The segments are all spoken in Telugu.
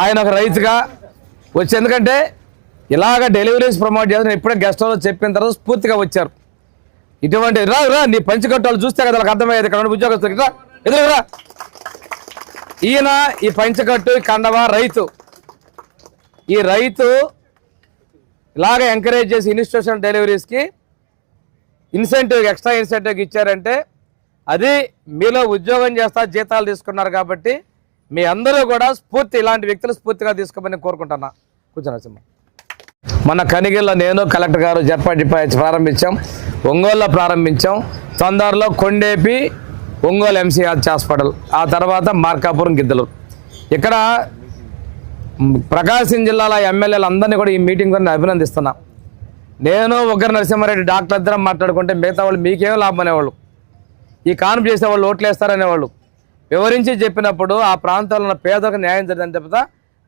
ఆయన ఒక రైతుగా వచ్చి ఎందుకంటే ఇలాగ డెలివరీస్ ప్రమోట్ చేసిన ఇప్పుడే గెస్ట్ హౌస్ చెప్పిన తర్వాత స్ఫూర్తిగా వచ్చారు. ఇటువంటి రా రా నీ పంచకట్టాలు చూస్తే కదా వాళ్ళకి అర్థమయ్యేది. ఇక్కడ ఉన్న ఉద్యోగస్తులకి రా ఎదురురా ఈయన ఈ పంచకట్టు కండవ రైతు. ఈ రైతు ఇలాగ ఎంకరేజ్ చేసి ఇన్స్టిట్యూషన్ డెలివరీస్కి ఇన్సెంటివ్ ఎక్స్ట్రా ఇన్సెంటివ్ ఇచ్చారంటే అది మీలో ఉద్యోగం చేస్తా జీతాలు తీసుకున్నారు కాబట్టి మీ అందరూ కూడా స్ఫూర్తి ఇలాంటి వ్యక్తులు స్ఫూర్తిగా తీసుకోమని కోరుకుంటున్నా. కూర్చోండి మన కనిగిల్లో నేను కలెక్టర్ గారు జర్పాటి ప్రారంభించాం ఒంగోలులో ప్రారంభించాం తొందరలో కొండేపి ఒంగోలు ఎంసీఆర్ హాస్పిటల్ ఆ తర్వాత మార్కాపురం గిద్దలు ఇక్కడ ప్రకాశం జిల్లాలో ఎమ్మెల్యేలు అందరినీ కూడా ఈ మీటింగ్ కొన్ని అభినందిస్తున్నా. నేను ఉగ్ర నరసింహారెడ్డి డాక్టర్ ఇద్దరం మాట్లాడుకుంటే మిగతా వాళ్ళు మీకేం లాభం అనేవాళ్ళు. ఈ కాన్పు చేసే వాళ్ళు ఓట్లు వేస్తారనేవాళ్ళు వివరించి చెప్పినప్పుడు ఆ ప్రాంతాల్లో ఉన్న పేదలకు న్యాయం జరిగిందని చెప్తా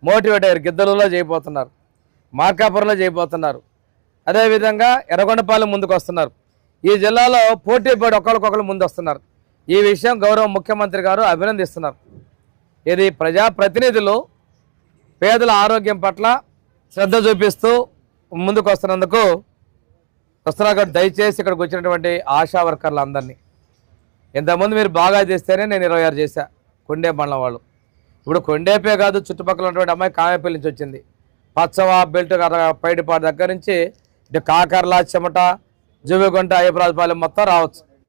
మోటివేట్ అయ్యారు గిద్దలులో చేయబోతున్నారు. మార్కాపురంలో చేయబోతున్నారు. అదేవిధంగా ఎర్రగొండపాలెం ముందుకు వస్తున్నారు. ఈ జిల్లాలో పోటీ పడి ఒకరికొకరు ముందు వస్తున్నారు ఈ విషయం గౌరవ ముఖ్యమంత్రి గారు అభినందిస్తున్నారు. ఇది ప్రజాప్రతినిధులు పేదల ఆరోగ్యం పట్ల శ్రద్ధ చూపిస్తూ ముందుకు వస్తున్నందుకు వస్తున్నా దయచేసి ఇక్కడికి వచ్చినటువంటి ఆశా వర్కర్లందరినీ. ఇంతకుముందు మీరు బాగా చేస్తేనే నేను ఇరవై ఆరు చేశా కొండే మండలం వాళ్ళు. ఇప్పుడు కొండేపే కాదు చుట్టుపక్కల ఉన్నటువంటి అమ్మాయి కామేపల్లి నుంచి వచ్చింది. పచ్చవ బెల్ట్ పైడిపాడు దగ్గర నుంచి ఇటు కాకర్ల చెమట జువ్విగుంట అయ్యప్రాజపాలెం మొత్తం రావచ్చు.